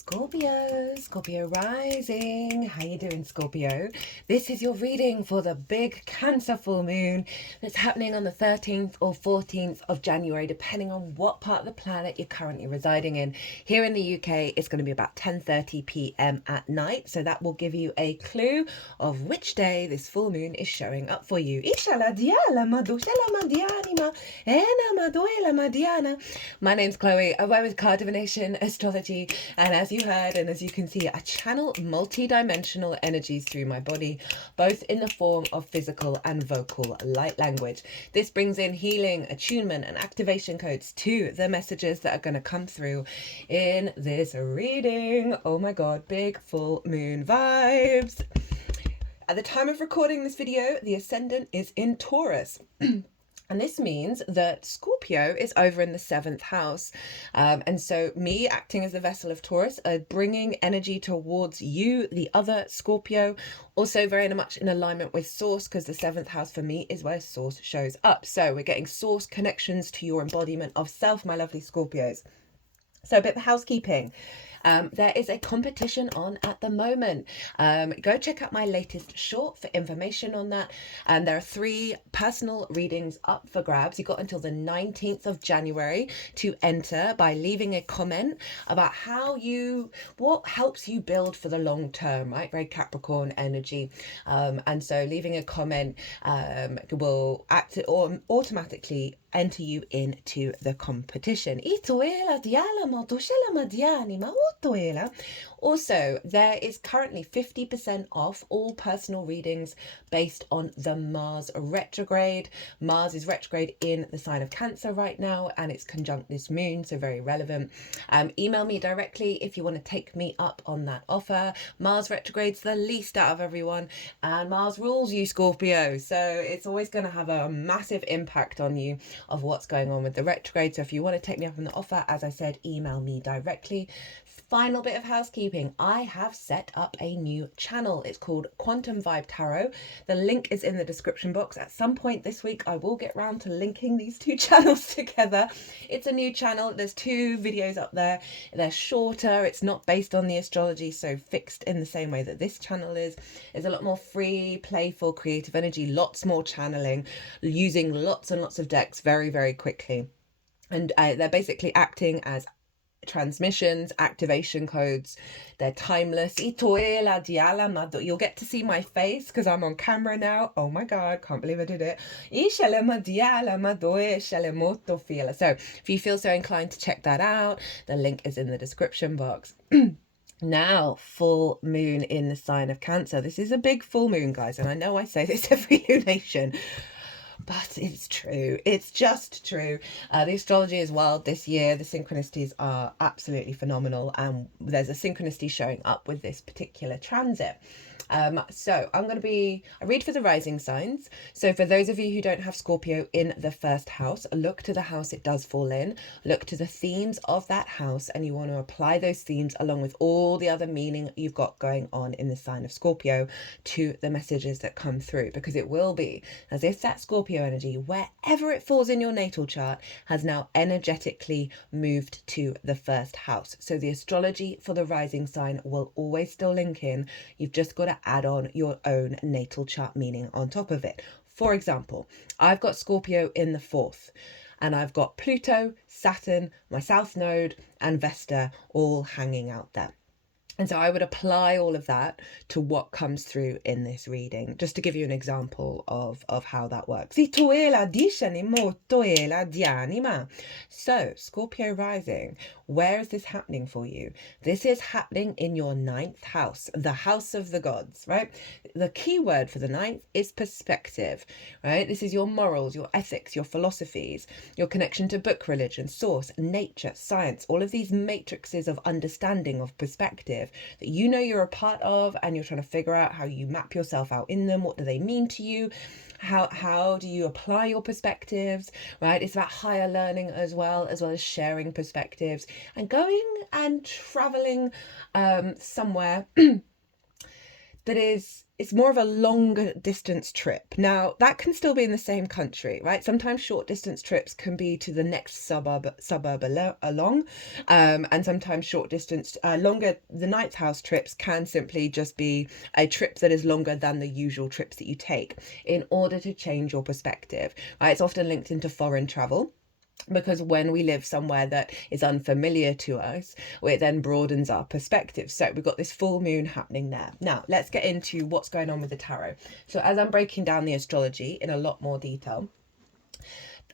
Scorpio rising. How you doing, Scorpio? This is your reading for the big Cancer full moon that's happening on the 13th or 14th of January, depending on what part of the planet you're currently residing in. Here in the UK, it's going to be about 10:30 p.m. at night, so that will give you a clue of which day this full moon is showing up for you. My name's Chloe. I work with card divination, astrology, and as you heard and as you can see, I channel multi-dimensional energies through my body, both in the form of physical and vocal light language. This brings in healing, attunement, and activation codes to the messages that are going to come through in this reading. Oh my god, big full moon vibes. At the time of recording this video, the ascendant is in Taurus. And this means that Scorpio is over in the 7th house. And so me acting as the vessel of Taurus, bringing energy towards you, the other Scorpio, also very much in alignment with source, because the 7th house for me is where source shows up. So we're getting source connections to your embodiment of self, my lovely Scorpios. So a bit of housekeeping. There is a competition on at the moment. Go check out my latest short for information on that. There are 3 personal readings up for grabs. You've got until the 19th of January to enter by leaving a comment about what helps you build for the long term, right? Very Capricorn energy. And so leaving a comment will automatically enter you into the competition. Also, there is currently 50% off all personal readings based on the Mars retrograde. Mars is retrograde in the sign of Cancer right now, and it's conjunct this moon, so very relevant. Email me directly if you want to take me up on that offer. Mars retrograde's the least out of everyone, and Mars rules you, Scorpio, so it's always going to have a massive impact on you of what's going on with the retrograde. So if you want to take me up on the offer, as I said, email me directly. Final bit of housekeeping. I have set up a new channel. It's called Quantum Vibe Tarot. The link is in the description box. At some point this week, I will get round to linking these 2 channels together. It's a new channel. There's 2 videos up there. They're shorter. It's not based on the astrology, so fixed in the same way that this channel is. There's a lot more free, playful, creative energy, lots more channeling, using lots and lots of decks very, very quickly. And they're basically acting as transmissions, activation codes. They're timeless. You'll get to see my face because I'm on camera now. Oh my god, can't believe I did it. So if you feel so inclined to check that out, the link is in the description box. Now, full moon in the sign of Cancer. This is a big full moon, guys, and I know I say this every lunation, but it's true. It's just true. The astrology is wild this year. The synchronicities are absolutely phenomenal, and there's a synchronicity showing up with this particular transit. So I read for the rising signs. So for those of you who don't have Scorpio in the 1st house, look to the house it does fall in, look to the themes of that house, and you want to apply those themes along with all the other meaning you've got going on in the sign of Scorpio to the messages that come through, because it will be as if that Scorpio energy, wherever it falls in your natal chart, has now energetically moved to the 1st house. So the astrology for the rising sign will always still link in. You've just got to add on your own natal chart meaning on top of it. For example, I've got Scorpio in the 4th, and I've got Pluto, Saturn, my South Node, and Vesta all hanging out there. And so I would apply all of that to what comes through in this reading, just to give you an example of how that works. So, Scorpio rising, where is this happening for you? This is happening in your 9th house, the house of the gods, right? The key word for the 9th is perspective, right? This is your morals, your ethics, your philosophies, your connection to book, religion, source, nature, science, all of these matrices of understanding of perspective that you know you're a part of, and you're trying to figure out how you map yourself out in them. What do they mean to you? How do you apply your perspectives, right? It's about higher learning as well as sharing perspectives and going and traveling somewhere that is it's more of a longer distance trip. Now, that can still be in the same country, right? Sometimes short distance trips can be to the next suburb along, and sometimes short distance, longer, the ninth house trips can simply just be a trip that is longer than the usual trips that you take in order to change your perspective, right? It's often linked into foreign travel, because when we live somewhere that is unfamiliar to us, it then broadens our perspective. So we've got this full moon happening there. Now, let's get into what's going on with the tarot. So as I'm breaking down the astrology in a lot more detail,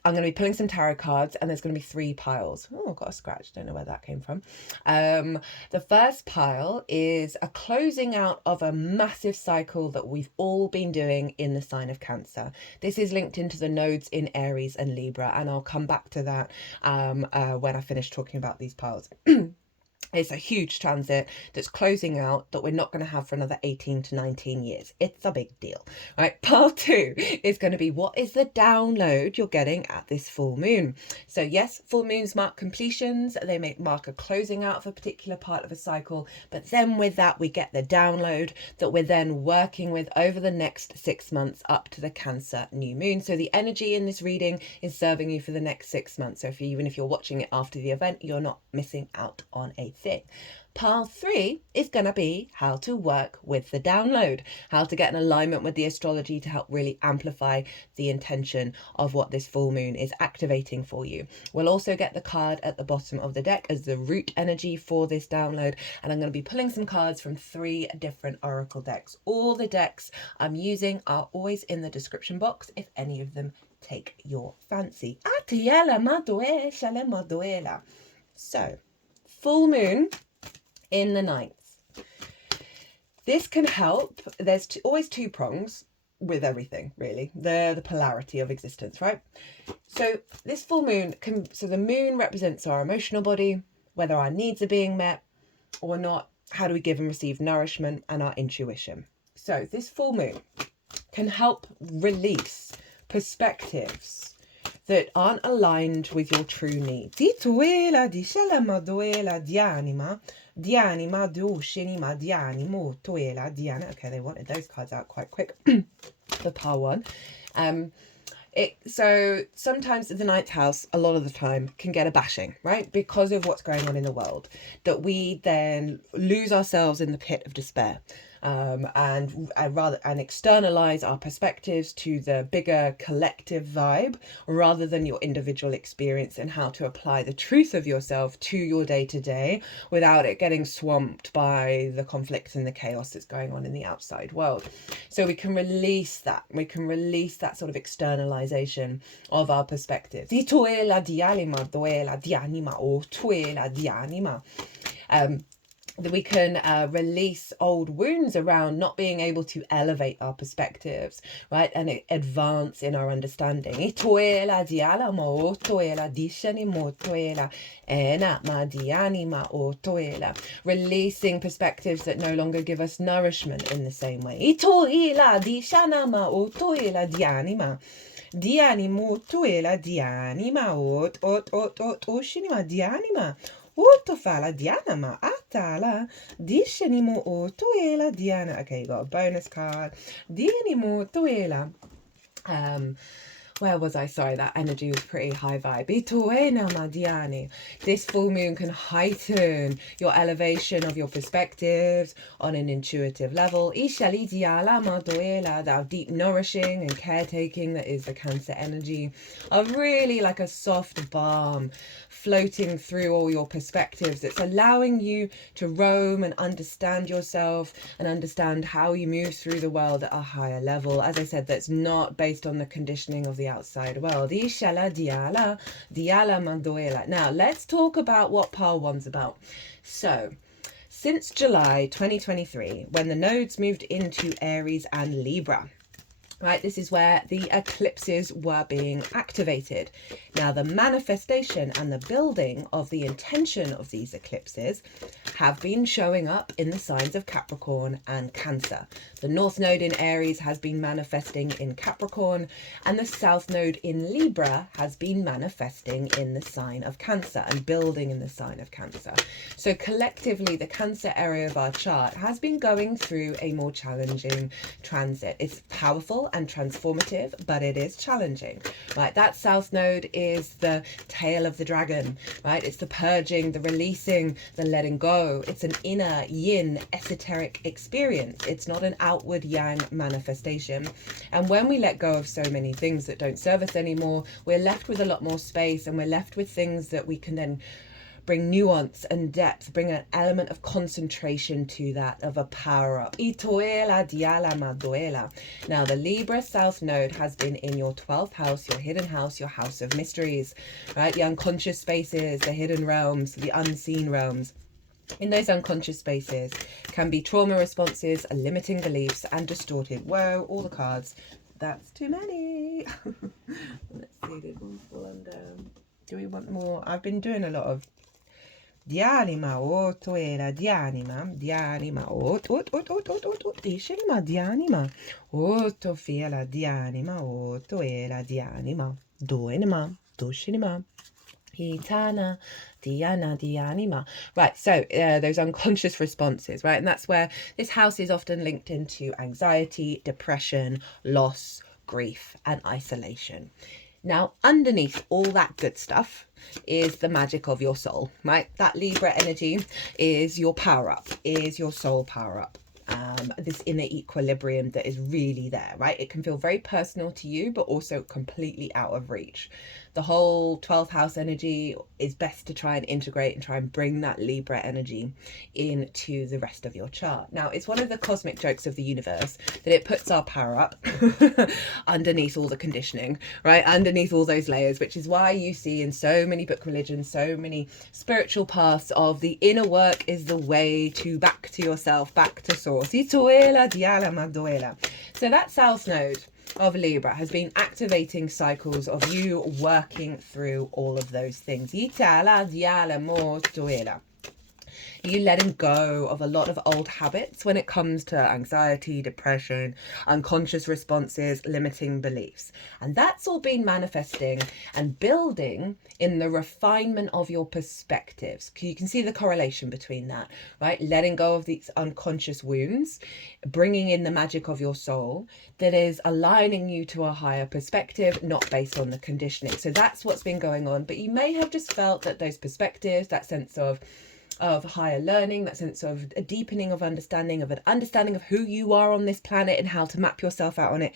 I'm going to be pulling some tarot cards, and there's going to be 3 piles. Oh, I've got a scratch. Don't know where that came from. The first pile is a closing out of a massive cycle that we've all been doing in the sign of Cancer. This is linked into the nodes in Aries and Libra, and I'll come back to that when I finish talking about these piles. It's a huge transit that's closing out that we're not going to have for another 18 to 19 years. It's a big deal, right? Pile 2 is going to be, what is the download you're getting at this full moon? So yes, full moons mark completions. They may mark a closing out of a particular part of a cycle. But then with that, we get the download that we're then working with over the next 6 months up to the Cancer new moon. So the energy in this reading is serving you for the next 6 months. So even if you're watching it after the event, you're not missing out on a thing. Pile 3 is going to be how to work with the download, how to get an alignment with the astrology to help really amplify the intention of what this full moon is activating for you. We'll also get the card at the bottom of the deck as the root energy for this download, and I'm going to be pulling some cards from 3 different oracle decks. All the decks I'm using are always in the description box if any of them take your fancy. So, full moon in the 9th. This can help. There's always 2 prongs with everything, really. The polarity of existence, right? So this full moon so the moon represents our emotional body, whether our needs are being met or not, how do we give and receive nourishment, and our intuition. So this full moon can help release perspectives that aren't aligned with your true needs. Okay, they wanted those cards out quite quick for pile 1. So sometimes the 9th house, a lot of the time, can get a bashing, right? Because of what's going on in the world, that we then lose ourselves in the pit of despair. And externalize our perspectives to the bigger collective vibe rather than your individual experience, and how to apply the truth of yourself to your day-to-day without it getting swamped by the conflict and the chaos that's going on in the outside world. So we can release that. We can release that sort of externalization of our perspectives. That we can release old wounds around not being able to elevate our perspectives, right, and advance in our understanding. Releasing perspectives that no longer give us nourishment in the same way. Okay, you got a bonus card. Where was I? Sorry, that energy was pretty high vibe. This full moon can heighten your elevation of your perspectives on an intuitive level. That deep nourishing and caretaking that is the Cancer energy of really like a soft balm floating through all your perspectives. It's allowing you to roam and understand yourself and understand how you move through the world at a higher level. As I said, that's not based on the conditioning of the outside world. Now, let's talk about what pile 1's about. So, since July 2023, when the nodes moved into Aries and Libra, right? This is where the eclipses were being activated. Now, the manifestation and the building of the intention of these eclipses have been showing up in the signs of Capricorn and Cancer. The North Node in Aries has been manifesting in Capricorn, and the South Node in Libra has been manifesting in the sign of Cancer and building in the sign of Cancer. So collectively, the Cancer area of our chart has been going through a more challenging transit. It's powerful and transformative, but it is challenging, right? That South Node is the tail of the dragon, right? It's the purging, the releasing, the letting go. It's an inner yin esoteric experience. It's not an outward yang manifestation. And when we let go of so many things that don't serve us anymore, we're left with a lot more space, and we're left with things that we can then bring nuance and depth, bring an element of concentration to that, of a power up. Now, the Libra South Node has been in your 12th house, your hidden house, your house of mysteries, right? The unconscious spaces, the hidden realms, the unseen realms. In those unconscious spaces can be trauma responses, limiting beliefs, and distorted. Whoa, all the cards. That's too many. Let's see, did one fall under? Do we want more? I've been doing a lot of di anima, era di anima, discinima, di anima, fiela, di anima, era di anima, duinima, duscinima, hitana, diana, di anima. Right, so those unconscious responses, right? And that's where this house is often linked into anxiety, depression, loss, grief, and isolation. Now, underneath all that good stuff is the magic of your soul, right? That Libra energy is your power up, is your soul power up. This inner equilibrium that is really there, right? It can feel very personal to you, but also completely out of reach. The whole 12th house energy is best to try and integrate and try and bring that Libra energy into the rest of your chart. Now, it's one of the cosmic jokes of the universe that it puts our power up underneath all the conditioning, right? Underneath all those layers, which is why you see in so many book religions, so many spiritual paths of the inner work is the way to back to yourself, back to source. So that South Node of Libra has been activating cycles of you working through all of those things. You letting go of a lot of old habits when it comes to anxiety, depression, unconscious responses, limiting beliefs. And that's all been manifesting and building in the refinement of your perspectives. You can see the correlation between that, right? Letting go of these unconscious wounds, bringing in the magic of your soul that is aligning you to a higher perspective, not based on the conditioning. So that's what's been going on. But you may have just felt that those perspectives, that sense of higher learning, that sense of a deepening of understanding, of an understanding of who you are on this planet and how to map yourself out on it,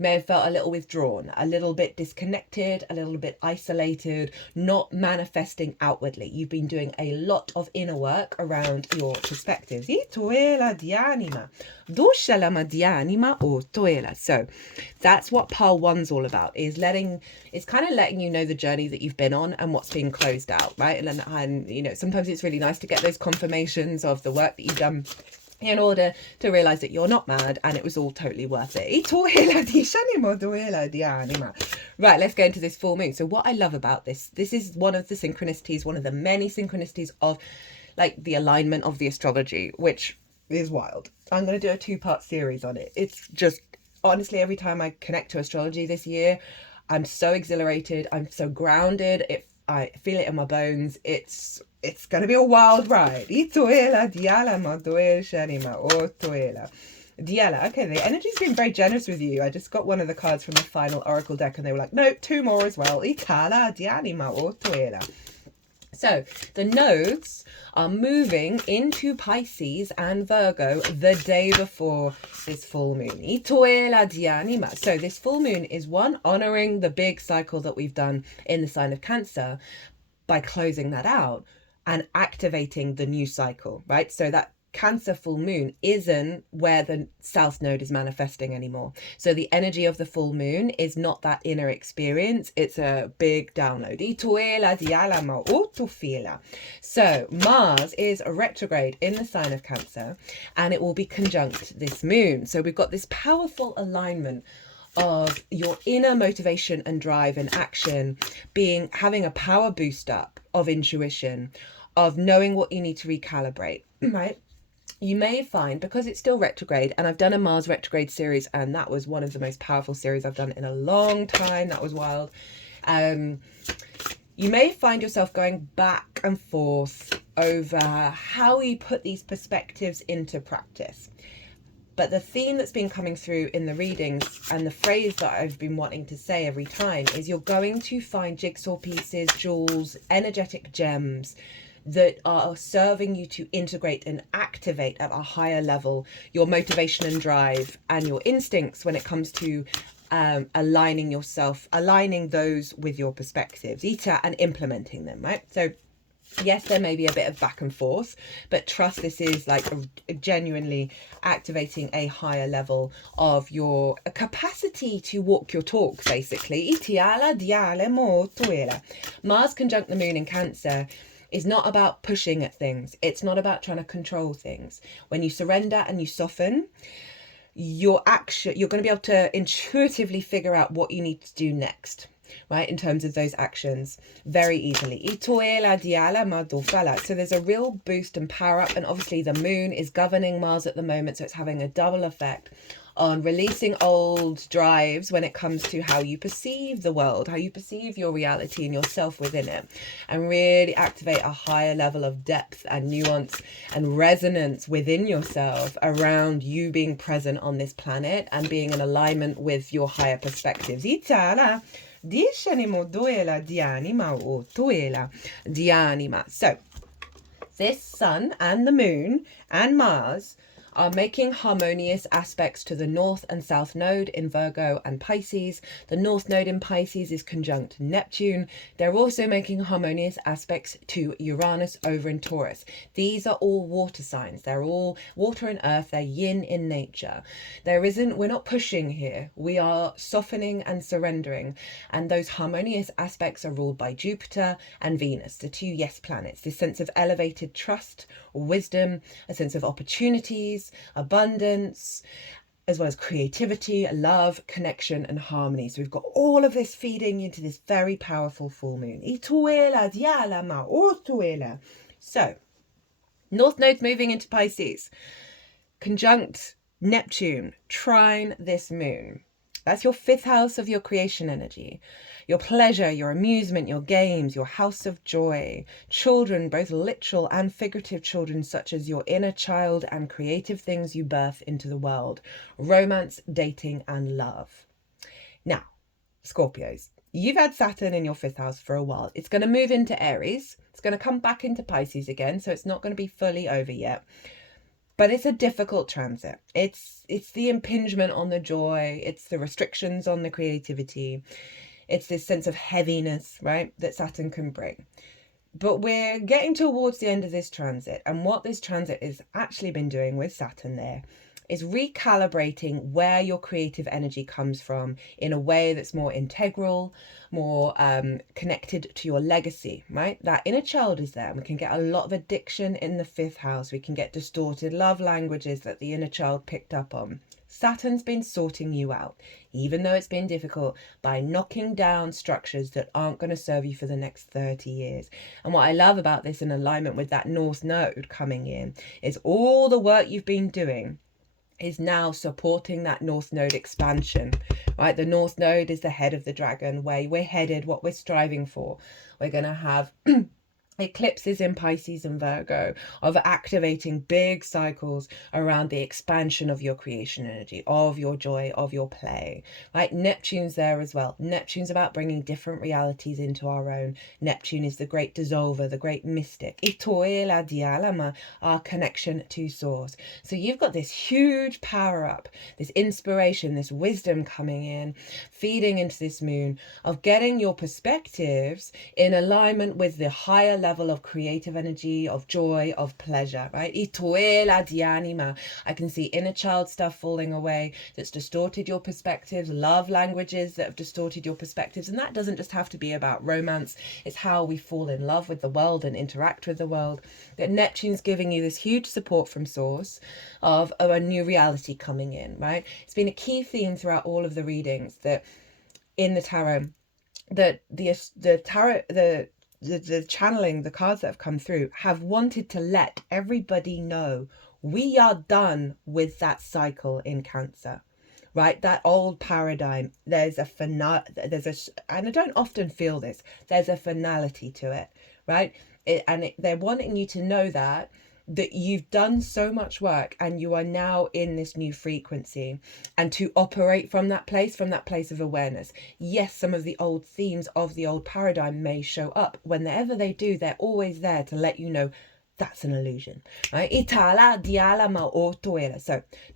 may have felt a little withdrawn, a little bit disconnected, a little bit isolated, not manifesting outwardly. You've been doing a lot of inner work around your perspectives. So that's what pile one's all about, is it's kind of letting you know the journey that you've been on and what's been closed out, right? And you know, sometimes it's really nice to get those confirmations of the work that you've done in order to realize that you're not mad and it was all totally worth it. Right, let's go into this full moon. So what I love about this is one of the synchronicities, one of the many synchronicities of like the alignment of the astrology, which is wild. I'm going to do a 2-part series on it. It's just, honestly, every time I connect to astrology this year, I'm so exhilarated. I'm so grounded. I feel it in my bones. It's going to be a wild ride. Okay, the energy's been very generous with you. I just got one of the cards from the final oracle deck and they were like, no, 2 more as well. So the nodes are moving into Pisces and Virgo the day before this full moon. So this full moon is one, honoring the big cycle that we've done in the sign of Cancer by closing that out and activating the new cycle, right? So that Cancer full moon isn't where the South Node is manifesting anymore. So the energy of the full moon is not that inner experience. It's a big download. So Mars is retrograde in the sign of Cancer and it will be conjunct this moon. So we've got this powerful alignment of your inner motivation and drive and action having a power boost up of intuition, of knowing what you need to recalibrate, right? You may find, because it's still retrograde, and I've done a Mars retrograde series, and that was one of the most powerful series I've done in a long time. That was wild. You may find yourself going back and forth over how you put these perspectives into practice. But the theme that's been coming through in the readings, and the phrase that I've been wanting to say every time, is you're going to find jigsaw pieces, jewels, energetic gems that are serving you to integrate and activate at a higher level your motivation and drive and your instincts when it comes to aligning yourself, aligning those with your perspectives, and implementing them, right? So yes, there may be a bit of back and forth, but trust this is like genuinely activating a higher level of your capacity to walk your talk, basically. Mars conjunct the moon in Cancer is not about pushing at things. It's not about trying to control things. When you surrender and you soften, you're going to be able to intuitively figure out what you need to do next, right, in terms of those actions very easily. So there's a real boost and power up, and obviously the moon is governing Mars at the moment, so it's having a double effect on releasing old drives when it comes to how you perceive the world, how you perceive your reality and yourself within it, and really activate a higher level of depth and nuance and resonance within yourself around you being present on this planet and being in alignment with your higher perspectives. So this sun and the moon and Mars are making harmonious aspects to the North and South Node in Virgo and Pisces. The North Node in Pisces is conjunct Neptune. They're also making harmonious aspects to Uranus over in Taurus. These are all water signs. They're all water and earth. They're yin in nature. We're not pushing here. We are softening and surrendering. And those harmonious aspects are ruled by Jupiter and Venus, the two yes planets. This sense of elevated trust, wisdom, a sense of opportunities, abundance, as well as creativity, love, connection, and harmony. So we've got all of this feeding into this very powerful full moon. So, North Node's moving into Pisces, conjunct Neptune, trine this moon. That's your 5th house of your creation energy. Your pleasure, your amusement, your games, your house of joy. Children, both literal and figurative children, such as your inner child and creative things you birth into the world. Romance, dating, and love. Now, Scorpios, you've had Saturn in your 5th house for a while. It's going to move into Aries. It's going to come back into Pisces again, so it's not going to be fully over yet. But it's a difficult transit. It's the impingement on the joy. It's the restrictions on the creativity. It's this sense of heaviness, right, that Saturn can bring. But we're getting towards the end of this transit. And what this transit has actually been doing with Saturn there is recalibrating where your creative energy comes from in a way that's more integral, more connected to your legacy, right? That inner child is there. We can get a lot of addiction in the 5th house. We can get distorted love languages that the inner child picked up on. Saturn's been sorting you out, even though it's been difficult, by knocking down structures that aren't going to serve you for the next 30 years. And what I love about this, in alignment with that North Node coming in, is all the work you've been doing is now supporting that North Node expansion, right? The North Node is the head of the dragon, where we're headed, what we're striving for. We're going to have eclipses in Pisces and Virgo, of activating big cycles around the expansion of your creation energy, of your joy, of your play, right? Neptune's there as well. Neptune's about bringing different realities into our own. Neptune is the great dissolver, the great mystic. Our connection to source. So you've got this huge power up, this inspiration, this wisdom coming in, feeding into this moon, of getting your perspectives in alignment with the higher level level of creative energy, of joy, of pleasure, right? Ituela di anima. I can see inner child stuff falling away that's distorted your perspectives, love languages that have distorted your perspectives. And that doesn't just have to be about romance. It's how we fall in love with the world and interact with the world. That Neptune's giving you this huge support from Source of a new reality coming in, right? It's been a key theme throughout all of the readings that in the tarot, that the tarot, the channeling, the cards that have come through have wanted to let everybody know we are done with that cycle in Cancer, right? That old paradigm. There's a and I don't often feel this, there's a finality to it, right? They're wanting you to know that you've done so much work and you are now in this new frequency, and to operate from that place of awareness. Yes, some of the old themes of the old paradigm may show up. Whenever they do, they're always there to let you know that's an illusion, right? So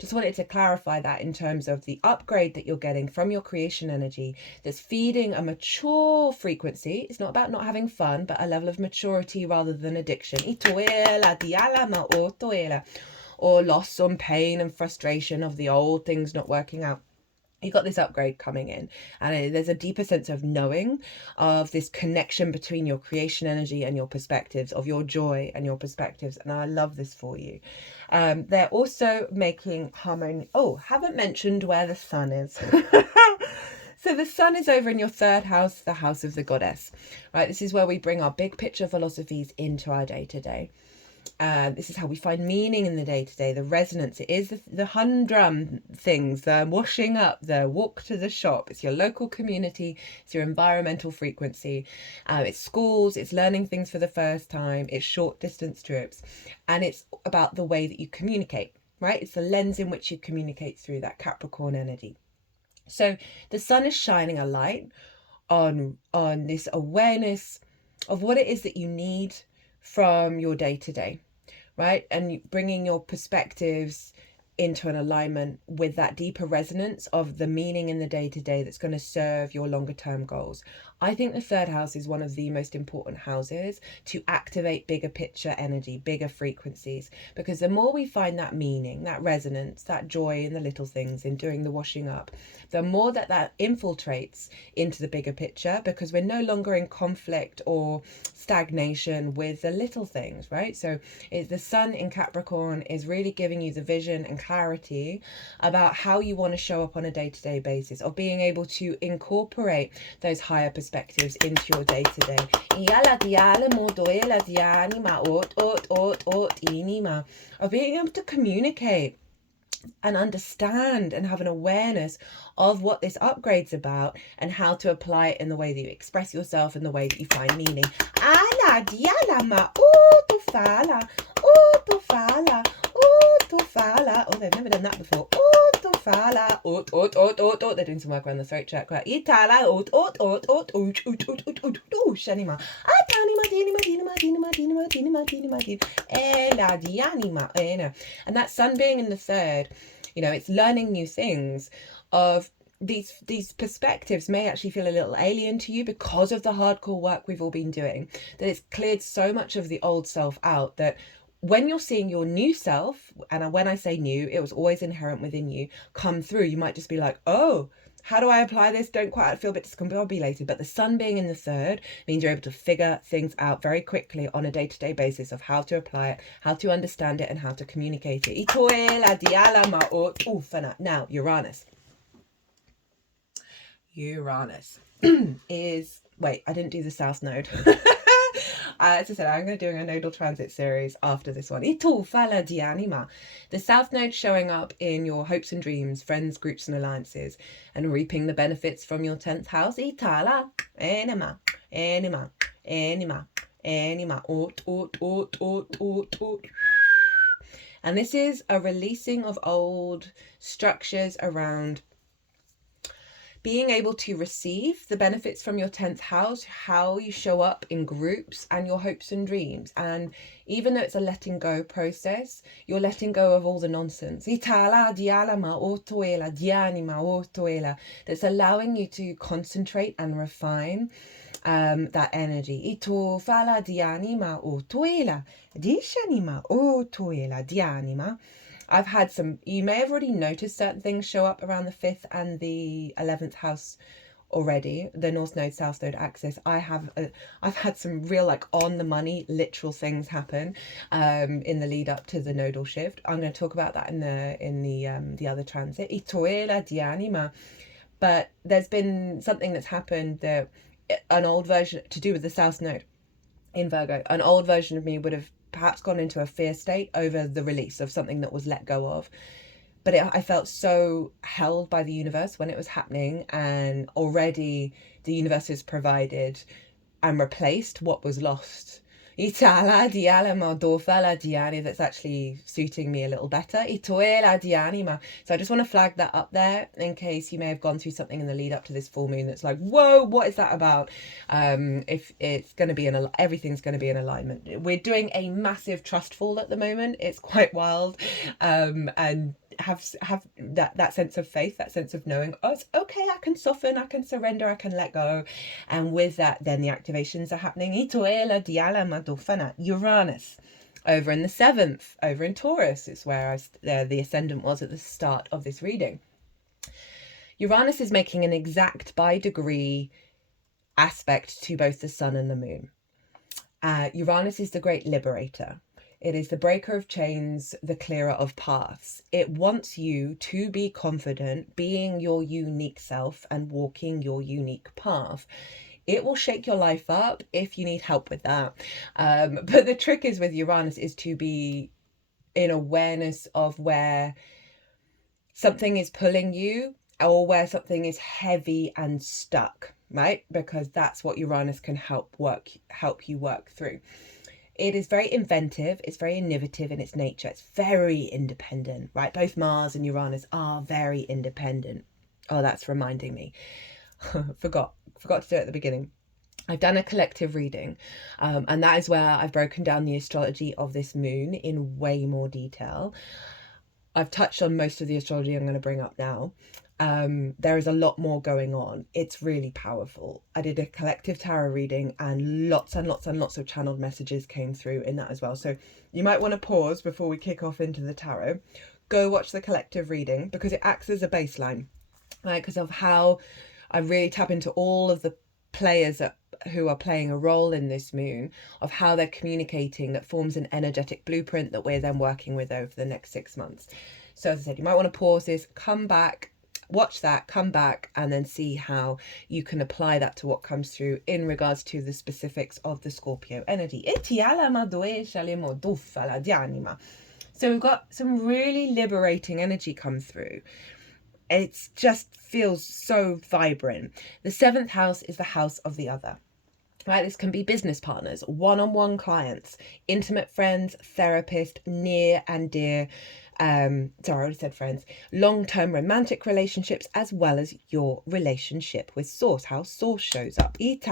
just wanted to clarify that in terms of the upgrade that you're getting from your creation energy that's feeding a mature frequency. It's not about not having fun, but a level of maturity rather than addiction. Or loss and pain and frustration of the old things not working out. You got this upgrade coming in, and there's a deeper sense of knowing, of this connection between your creation energy and your perspectives, of your joy and your perspectives, and I love this for you. They're also making harmony. Oh, haven't mentioned where the sun is. So the sun is over in your third house, the house of the goddess, right? This is where we bring our big picture philosophies into our day-to-day. This is how we find meaning in the day-to-day, the resonance. It is the humdrum things, the washing up, the walk to the shop. It's your local community, it's your environmental frequency. It's schools, it's learning things for the first time, it's short distance trips, and it's about the way that you communicate, right? It's the lens in which you communicate through that Capricorn energy. So the sun is shining a light on this awareness of what it is that you need from your day-to-day, right? And bringing your perspectives into an alignment with that deeper resonance of the meaning in the day-to-day that's going to serve your longer term goals. I think the third house is one of the most important houses to activate bigger picture energy, bigger frequencies, because the more we find that meaning, that resonance, that joy in the little things, in doing the washing up, the more that infiltrates into the bigger picture, because we're no longer in conflict or stagnation with the little things, right? So the sun in Capricorn is really giving you the vision and clarity about how you want to show up on a day-to-day basis, of being able to incorporate those higher perspectives into your day-to-day, of being able to communicate and understand and have an awareness of what this upgrade's about and how to apply it in the way that you express yourself and the way that you find meaning. Oh, they've never done that before. They're doing some work around the throat chakra. And that sun being in the third, it's learning new things. Of these perspectives may actually feel a little alien to you because of the hardcore work we've all been doing, that it's cleared so much of the old self out, that when you're seeing your new self, and when I say new, it was always inherent within you, come through, you might just be like, oh, how do I apply this? Don't quite feel a bit discombobulated. But the sun being in the third means you're able to figure things out very quickly on a day-to-day basis of how to apply it, how to understand it, and how to communicate it. Now, Uranus. Uranus is... Wait, I didn't do the South Node. As I said, I'm going to do a nodal transit series after this one. The South Node showing up in your hopes and dreams, friends, groups and alliances, and reaping the benefits from your 10th house. And this is a releasing of old structures around being able to receive the benefits from your 10th house, how you show up in groups and your hopes and dreams. And even though it's a letting go process, you're letting go of all the nonsense. That's allowing you to concentrate and refine that energy. Ito fala di anima o tuela, dishanima o tuela di anima. I've had some, you may have already noticed certain things show up around the 5th and the 11th house already, the North Node, South Node axis. I've had some real like on the money literal things happen in the lead up to the nodal shift. I'm going to talk about that in the other transit. Itoela di anima. But there's been something that's happened that an old version to do with the South Node in Virgo, an old version of me would have perhaps gone into a fear state over the release of something that was let go of. But I felt so held by the universe when it was happening, and already the universe has provided and replaced what was lost. Itala dialama dorfala diani, that's actually suiting me a little better. Itoela dianima. So I just want to flag that up there in case you may have gone through something in the lead up to this full moon that's like, whoa, what is that about? If it's going to be everything's going to be in alignment. We're doing a massive trust fall at the moment. It's quite wild, and have that sense of faith, that sense of knowing, oh, it's okay, I can soften, I can surrender, I can let go. And with that, then the activations are happening. Itoela diala madofana. Uranus over in the 7th, over in Taurus is where the ascendant was at the start of this reading. Uranus is making an exact by degree aspect to both the sun and the moon. Uranus is the great liberator. It is the breaker of chains, the clearer of paths. It wants you to be confident, being your unique self and walking your unique path. It will shake your life up if you need help with that. But the trick is with Uranus is to be in awareness of where something is pulling you or where something is heavy and stuck, right? Because that's what Uranus can help you work through. It is very inventive, it's very innovative in its nature, it's very independent, right? Both Mars and Uranus are very independent. Oh, that's reminding me. Forgot to do it at the beginning. I've done a collective reading, and that is where I've broken down the astrology of this moon in way more detail. I've touched on most of the astrology I'm going to bring up now. There is a lot more going on. It's really powerful. I did a collective tarot reading and lots of channeled messages came through in that as well. So you might want to pause before we kick off into the tarot. Go watch the collective reading because it acts as a baseline, right? Because of how I really tap into all of the players who are playing a role in this moon, of how they're communicating, that forms an energetic blueprint that we're then working with over the next 6 months. So as I said, you might want to pause this, come back, watch that, come back, and then see how you can apply that to what comes through in regards to the specifics of the Scorpio energy. So we've got some really liberating energy come through. It just feels so vibrant. The 7th house is the house of the other. Right, this can be business partners, one-on-one clients, intimate friends, therapist, near and dear, I already said friends, long-term romantic relationships, as well as your relationship with Source, how Source shows up. It's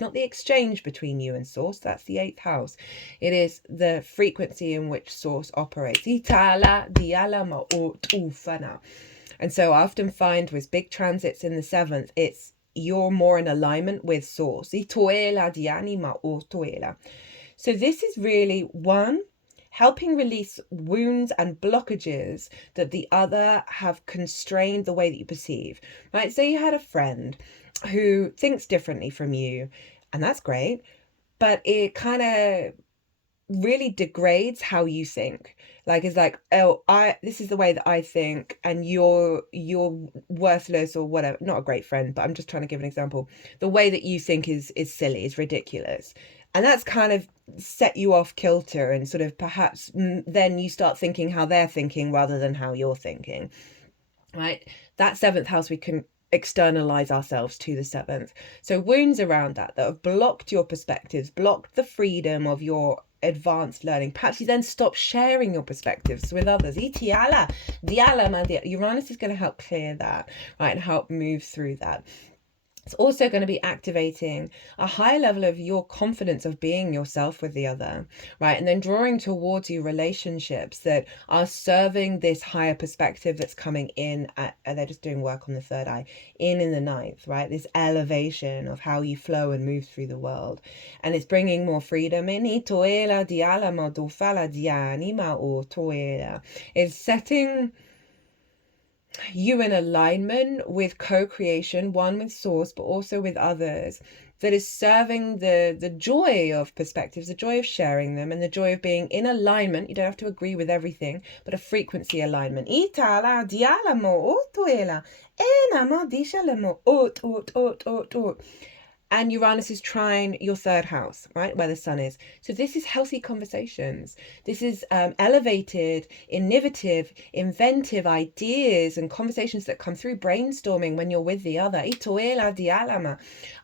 not the exchange between you and Source, that's the 8th house. It is the frequency in which Source operates. And so I often find with big transits in the 7th, you're more in alignment with Source. So this is really one, helping release wounds and blockages that the other have constrained the way that you perceive, right? So you had a friend who thinks differently from you, and that's great, but it kind of really degrades how you think. Like, it's like, oh, this is the way that I think, and you're worthless or whatever. Not a great friend, but I'm just trying to give an example. The way that you think is silly, is ridiculous. And that's kind of set you off kilter, and sort of perhaps then you start thinking how they're thinking rather than how you're thinking, right? That 7th house, we can externalize ourselves to the 7th. So wounds around that have blocked your perspectives, blocked the freedom of your advanced learning. Perhaps you then stop sharing your perspectives with others. Uranus is going to help clear that, right, and help move through that. It's also going to be activating a high level of your confidence of being yourself with the other, right? And then drawing towards you relationships that are serving this higher perspective that's coming in. They're just doing work on the third eye in the ninth, right? This elevation of how you flow and move through the world. And it's bringing more freedom. It's setting you in alignment with co-creation, one with source but also with others, that is serving the joy of perspectives, the joy of sharing them, and the joy of being in alignment. You don't have to agree with everything, but a frequency alignment. And Uranus is trine your third house, right, where the sun is. So this is healthy conversations. This is elevated, innovative, inventive ideas and conversations that come through, brainstorming when you're with the other.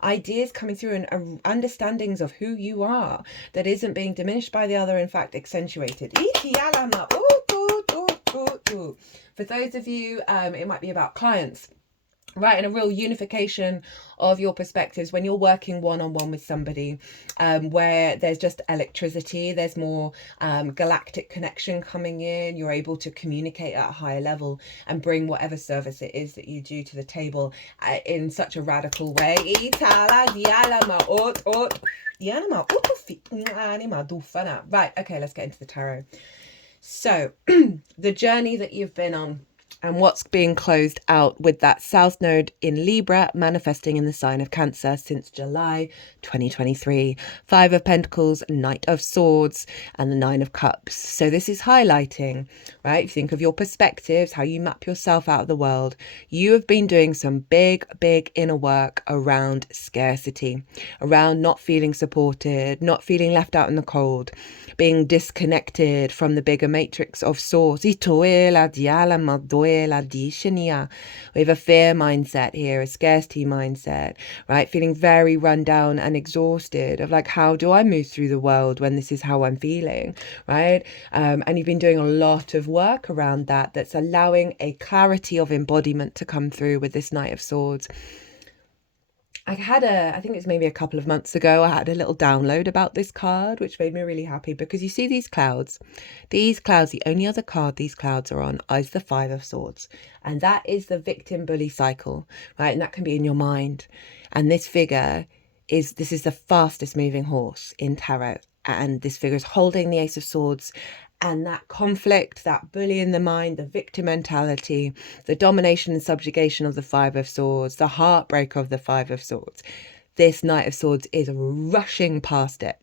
Ideas coming through and understandings of who you are that isn't being diminished by the other, in fact, accentuated. For those of you, it might be about clients. Right, and a real unification of your perspectives when you're working one-on-one with somebody, where there's just electricity, there's more galactic connection coming in. You're able to communicate at a higher level and bring whatever service it is that you do to the table in such a radical way. Right, okay, let's get into the tarot. So the journey that you've been on and what's being closed out with that South Node in Libra manifesting in the sign of Cancer since July 2023. Five of Pentacles, Knight of Swords, and the Nine of Cups. So this is highlighting, right? If you think of your perspectives, how you map yourself out of the world. You have been doing some big inner work around scarcity, around not feeling supported, not feeling left out in the cold, being disconnected from the bigger matrix of source. We have a fear mindset here, a scarcity mindset, right? Feeling very run down and exhausted of like, how do I move through the world when this is how I'm feeling, right? And you've been doing a lot of work around that, that's allowing a clarity of embodiment to come through with this Knight of Swords. I think it's maybe a couple of months ago, I had a little download about this card, which made me really happy, because you see these clouds, the only other card these clouds are on is the Five of Swords. And that is the victim bully cycle, right? And that can be in your mind. And this figure is the fastest moving horse in tarot. And this figure is holding the Ace of Swords. And that conflict, that bully in the mind, the victim mentality, the domination and subjugation of the Five of Swords, the heartbreak of the Five of Swords. This Knight of Swords is rushing past it,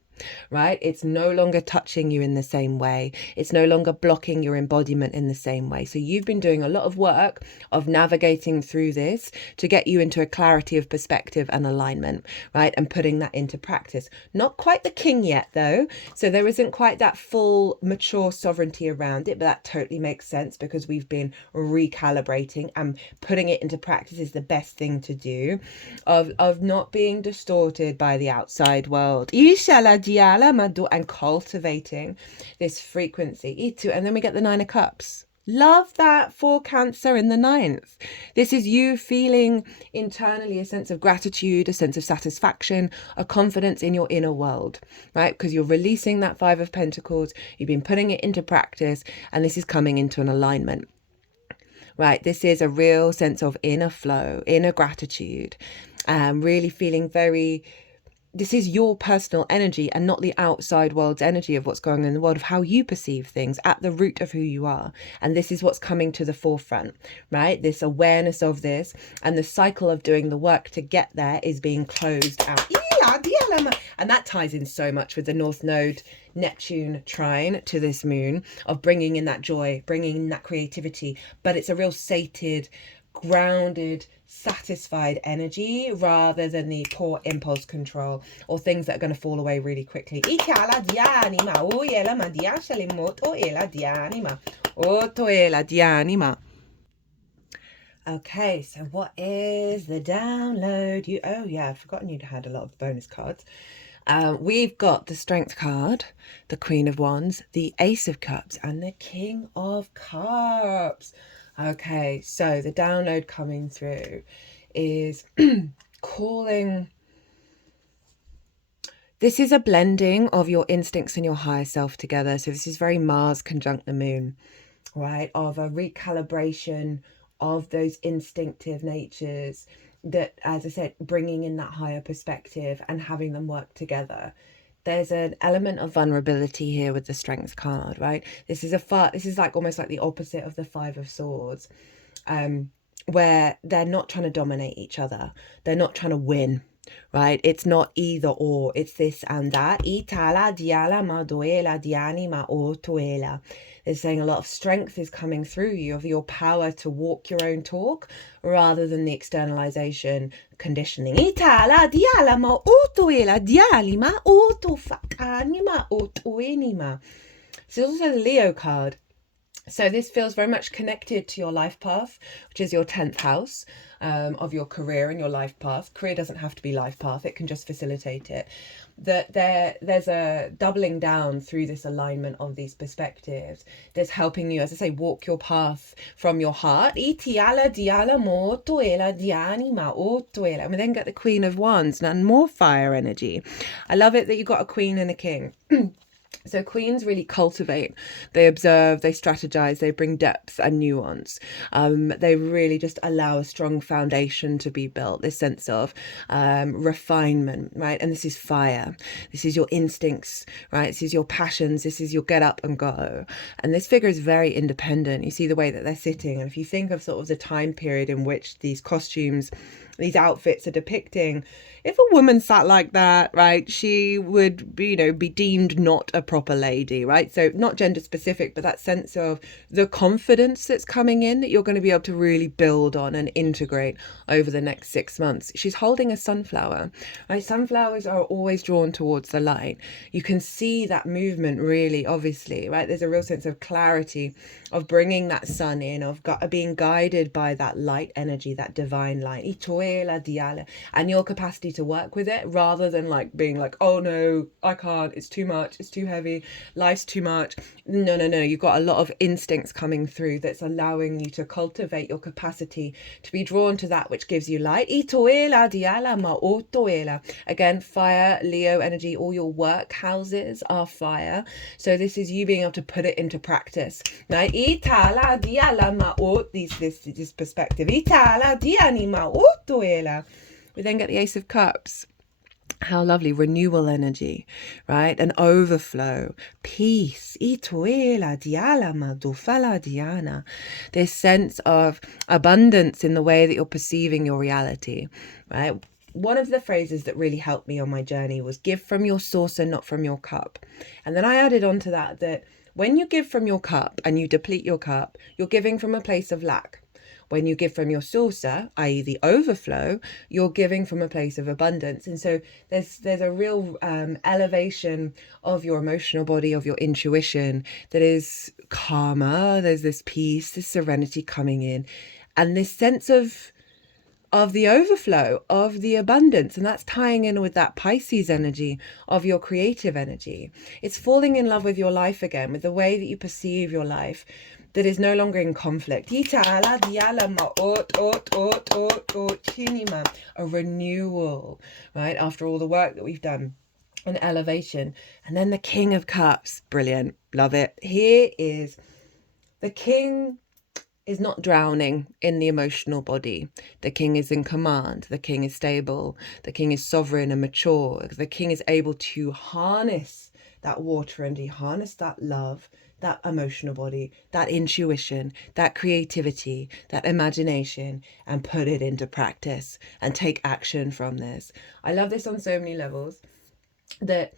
right? It's no longer touching you in the same way. It's no longer blocking your embodiment in the same way. So you've been doing a lot of work of navigating through this to get you into a clarity of perspective and alignment, right? And putting that into practice. Not quite the king yet, though. So there isn't quite that full mature sovereignty around it, but that totally makes sense because we've been recalibrating, and putting it into practice is the best thing to do, of not being distorted by the outside world. And cultivating this frequency. And then we get the Nine of Cups. Love that for Cancer in the ninth. This is you feeling internally a sense of gratitude, a sense of satisfaction, a confidence in your inner world, right? Because you're releasing that Five of Pentacles, you've been putting it into practice, and this is coming into an alignment, right? This is a real sense of inner flow, inner gratitude, really feeling very... This is your personal energy and not the outside world's energy of what's going on in the world, of how you perceive things at the root of who you are. And this is what's coming to the forefront, right? This awareness of this, and the cycle of doing the work to get there is being closed out. And that ties in so much with the North Node Neptune trine to this moon, of bringing in that joy, bringing in that creativity. But it's a real sated, grounded, satisfied energy, rather than the poor impulse control or things that are going to fall away really quickly. Okay, so what is the download? I've forgotten you had a lot of bonus cards. We've got the Strength card, the Queen of Wands, the Ace of Cups, and the King of Cups. Okay, so the download coming through is calling... This is a blending of your instincts and your higher self together. So this is very Mars conjunct the moon, right? Of a recalibration of those instinctive natures that, as I said, bringing in that higher perspective and having them work together. There's an element of vulnerability here with the Strength card, right? This is like almost like the opposite of the Five of Swords, where they're not trying to dominate each other. They're not trying to win. Right? It's not either or, it's this and that. Itala diala ma duela diani ma ortuela. They're saying a lot of strength is coming through you, of your power to walk your own talk rather than the externalization conditioning. Itala diala ma ortuela diali ma ortufakani ma ortueni ma. This is also the Leo card. So this feels very much connected to your life path, which is your 10th house of your career and your life path. Career doesn't have to be life path. It can just facilitate it. That there's a doubling down through this alignment of these perspectives that's helping you, as I say, walk your path from your heart. And we then get the Queen of Wands and more fire energy. I love it that you got a queen and a king. So queens really cultivate, they observe, they strategize, they bring depth and nuance. They really just allow a strong foundation to be built, this sense of refinement, right? And this is fire. This is your instincts, right? This is your passions. This is your get up and go. And this figure is very independent. You see the way that they're sitting. And if you think of sort of the time period in which these costumes, these outfits are depicting, if a woman sat like that, right, she would be, be deemed not a proper lady, right? So not gender specific, but that sense of the confidence that's coming in that you're going to be able to really build on and integrate over the next 6 months. She's holding a sunflower, right? Sunflowers are always drawn towards the light. You can see that movement really obviously, right? There's a real sense of clarity of bringing that sun in, of being guided by that light energy, that divine light, and your capacity to work with it rather than like being like, oh no, I can't, it's too much, it's too heavy, life's too much. No, you've got a lot of instincts coming through that's allowing you to cultivate your capacity to be drawn to that which gives you light. Again, fire, Leo energy, all your work houses are fire. So this is you being able to put it into practice. Now, this perspective. We then get the Ace of Cups. How lovely, renewal energy, right? An overflow, peace. This sense of abundance in the way that you're perceiving your reality, right? One of the phrases that really helped me on my journey was give from your saucer, not from your cup. And then I added on to that when you give from your cup and you deplete your cup, you're giving from a place of lack. When you give from your saucer, i.e. the overflow, you're giving from a place of abundance. And so there's a real elevation of your emotional body, of your intuition that is calmer. There's this peace, this serenity coming in, and this sense of the overflow, of the abundance. And that's tying in with that Pisces energy of your creative energy. It's falling in love with your life again, with the way that you perceive your life, that is no longer in conflict. A renewal, right? After all the work that we've done, an elevation. And then the King of Cups, brilliant, love it. Here is the King is not drowning in the emotional body. The King is in command. The King is stable. The King is sovereign and mature. The King is able to harness that water energy, harness that love, that emotional body, that intuition, that creativity, that imagination, and put it into practice and take action from this. I love this on so many levels, that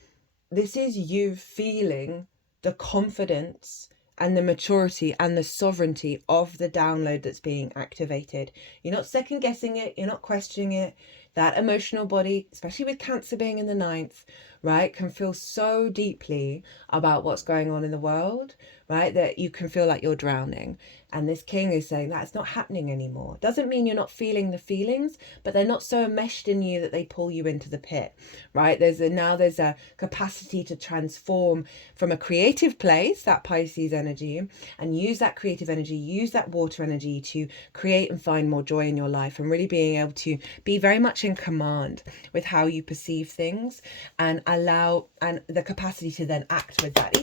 this is you feeling the confidence and the maturity and the sovereignty of the download that's being activated. You're not second guessing it. You're not questioning it. That emotional body, especially with Cancer being in the 9th, right, can feel so deeply about what's going on in the world, right, that you can feel like you're drowning. And this king is saying that's not happening anymore. Doesn't mean you're not feeling the feelings, but they're not so enmeshed in you that they pull you into the pit, right? There's a capacity to transform from a creative place, that Pisces energy, and use that creative energy, use that water energy to create and find more joy in your life, and really being able to be very much in command with how you perceive things, and allow, and the capacity to then act with that.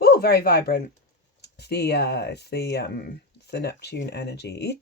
Oh, very vibrant. It's the Neptune energy.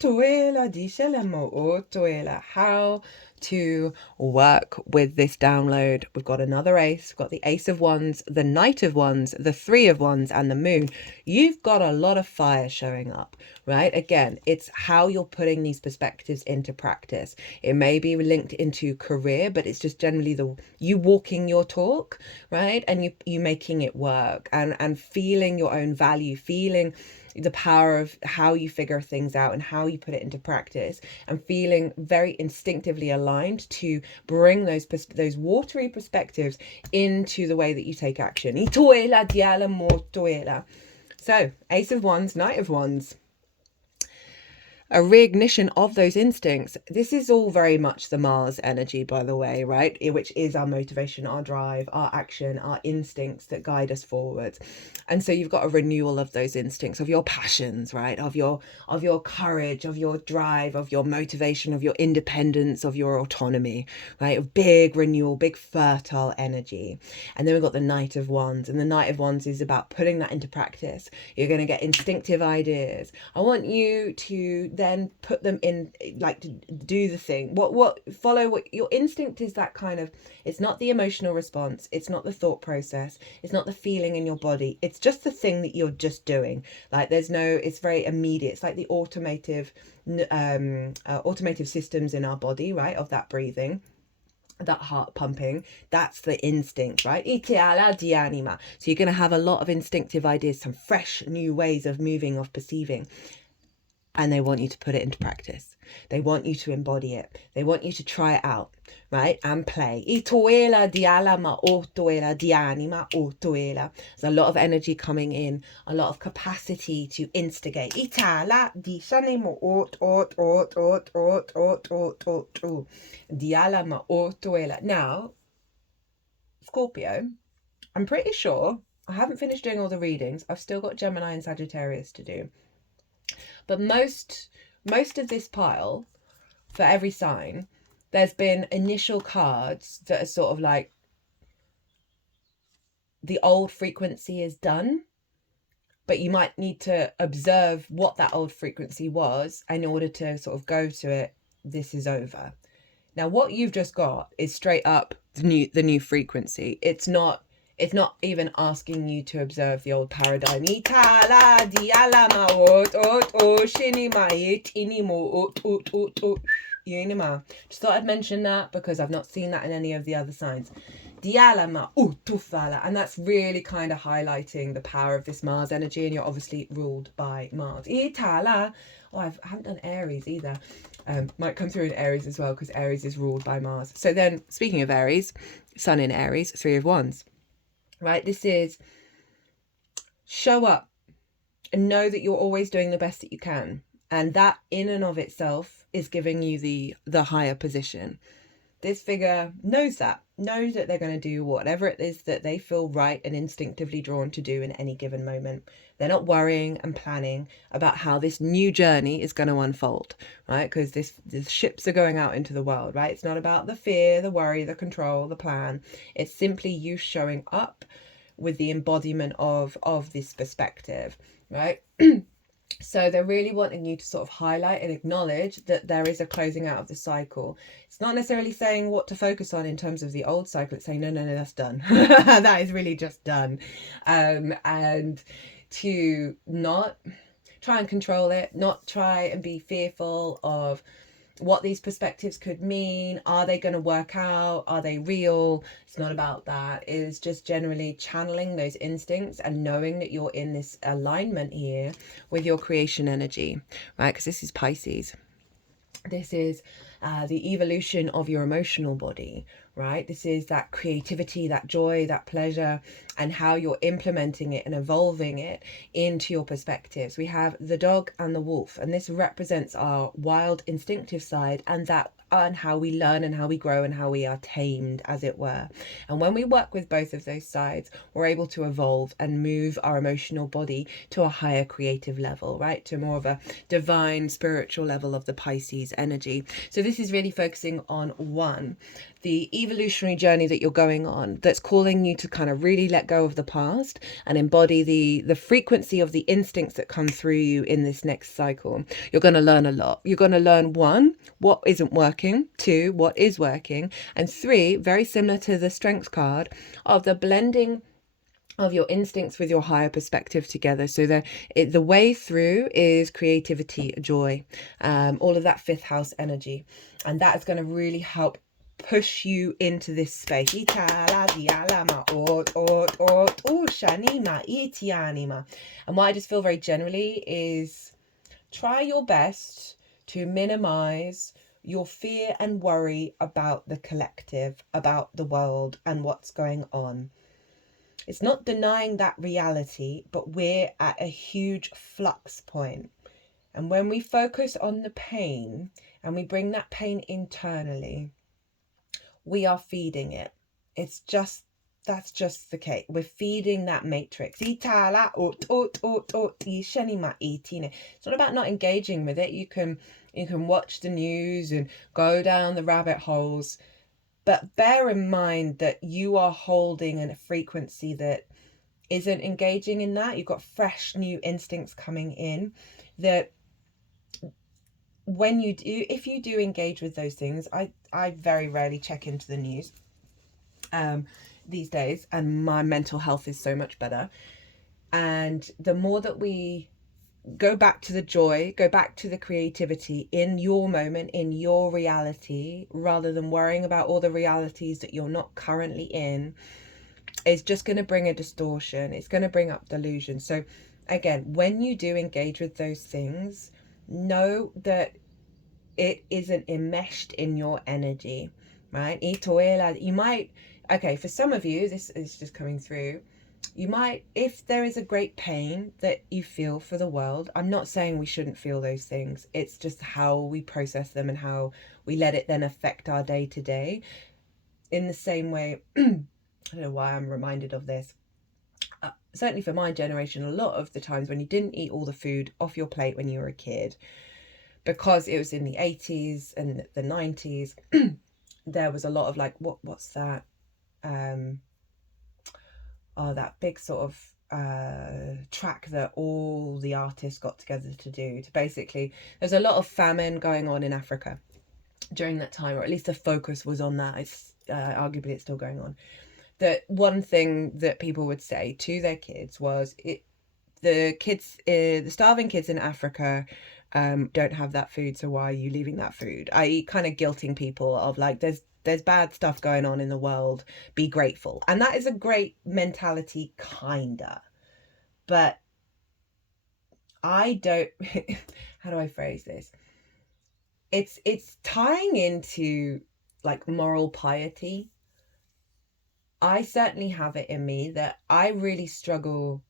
How to work with this download. We've got another ace. We've got the Ace of Wands, the Knight of Wands, the Three of Wands, and the Moon. You've got a lot of fire showing up, right? Again, it's how you're putting these perspectives into practice. It may be linked into career, but it's just generally you walking your talk, right? And you making it work, and feeling your own value, feeling the power of how you figure things out and how you put it into practice, and feeling very instinctively aligned to bring those watery perspectives into the way that you take action. So, Ace of Wands, Knight of Wands. A reignition of those instincts. This is all very much the Mars energy, by the way, right? Which is our motivation, our drive, our action, our instincts that guide us forward. And so you've got a renewal of those instincts, of your passions, right? Of your courage, of your drive, of your motivation, of your independence, of your autonomy, right? A big renewal, big fertile energy. And then we've got the Knight of Wands, and the Knight of Wands is about putting that into practice. You're going to get instinctive ideas. I want you to then put them in, like, to do the thing. Follow what your instinct is. That kind of, it's not the emotional response, it's not the thought process, it's not the feeling in your body, it's just the thing that you're just doing. Like, it's very immediate. It's like the automative systems in our body, right, of that breathing, that heart pumping. That's the instinct, right? So you're going to have a lot of instinctive ideas, some fresh new ways of moving, of perceiving. And they want you to put it into practice. They want you to embody it. They want you to try it out, right? And play. There's a lot of energy coming in, a lot of capacity to instigate. Now, Scorpio, I'm pretty sure I haven't finished doing all the readings. I've still got Gemini and Sagittarius to do. But most of this pile, for every sign, there's been initial cards that are sort of like the old frequency is done, but you might need to observe what that old frequency was in order to sort of go to it. This is over. Now, what you've just got is straight up the new frequency. It's not even asking you to observe the old paradigm. Just thought I'd mention that because I've not seen that in any of the other signs. And that's really kind of highlighting the power of this Mars energy, and you're obviously ruled by Mars. I haven't done Aries either. Might come through in Aries as well, because Aries is ruled by Mars. So then, speaking of Aries, Sun in Aries, Three of Wands. Right, this is show up and know that you're always doing the best that you can, and that in and of itself is giving you the higher position. This figure knows that they're going to do whatever it is that they feel right and instinctively drawn to do in any given moment. They're not worrying and planning about how this new journey is going to unfold, right? Because the ships are going out into the world, right? It's not about the fear, the worry, the control, the plan. It's simply you showing up with the embodiment of this perspective, right? So they're really wanting you to sort of highlight and acknowledge that there is a closing out of the cycle. It's not necessarily saying what to focus on in terms of the old cycle. It's saying, no, that's done. That is really just done. And to not try and control it, not try and be fearful of what these perspectives could mean. Are they going to work out? Are they real? It's not about that. It's just generally channeling those instincts and knowing that you're in this alignment here with your creation energy, right? Because this is Pisces. This is the evolution of your emotional body, right? This is that creativity, that joy, that pleasure, and how you're implementing it and evolving it into your perspectives. We have the dog and the wolf, and this represents our wild, instinctive side, and how we learn and how we grow and how we are tamed, as it were. And when we work with both of those sides, we're able to evolve and move our emotional body to a higher creative level, right? To more of a divine spiritual level of the Pisces energy. So this is really focusing on one, the evolutionary journey that you're going on, that's calling you to kind of really let go of the past and embody the frequency of the instincts that come through you in this next cycle. You're going to learn a lot. You're going to learn, one, what isn't working, two, what is working, and three, very similar to the strengths card, of the blending of your instincts with your higher perspective together. So the way through is creativity, joy, all of that fifth house energy, and that is going to really help push you into this space. And what I just feel very generally is try your best to minimize your fear and worry about the collective, about the world and what's going on. It's not denying that reality, but we're at a huge flux point. And when we focus on the pain and we bring that pain internally, we are feeding it. That's just the case. We're feeding that matrix. It's not about not engaging with it. You can watch the news and go down the rabbit holes, but bear in mind that you are holding a frequency that isn't engaging in that. You've got fresh new instincts coming in, that when you do, if you do engage with those things, I very rarely check into the news these days, and my mental health is so much better. And the more that we go back to the joy, go back to the creativity in your moment, in your reality, rather than worrying about all the realities that you're not currently in, is just going to bring a distortion. It's going to bring up delusion. So again, when you do engage with those things, know that it isn't enmeshed in your energy, right? You might, okay, for some of you, this is just coming through, you might, if there is a great pain that you feel for the world, I'm not saying we shouldn't feel those things. It's just how we process them and how we let it then affect our day to day. In the same way, I don't know why I'm reminded of this. Certainly for my generation, a lot of the times when you didn't eat all the food off your plate when you were a kid, because it was in the 80s and the 90s, there was a lot of like, what's that? That big sort of track that all the artists got together to do, to basically, there's a lot of famine going on in Africa during that time, or at least the focus was on that. It's arguably it's still going on. That one thing that people would say to their kids was, the starving kids in Africa don't have that food, so why are you leaving that food? I.e. kind of guilting people of like, there's bad stuff going on in the world, be grateful. And that is a great mentality, kinda. But I don't, how do I phrase this? It's tying into like moral piety. I certainly have it in me that I really struggle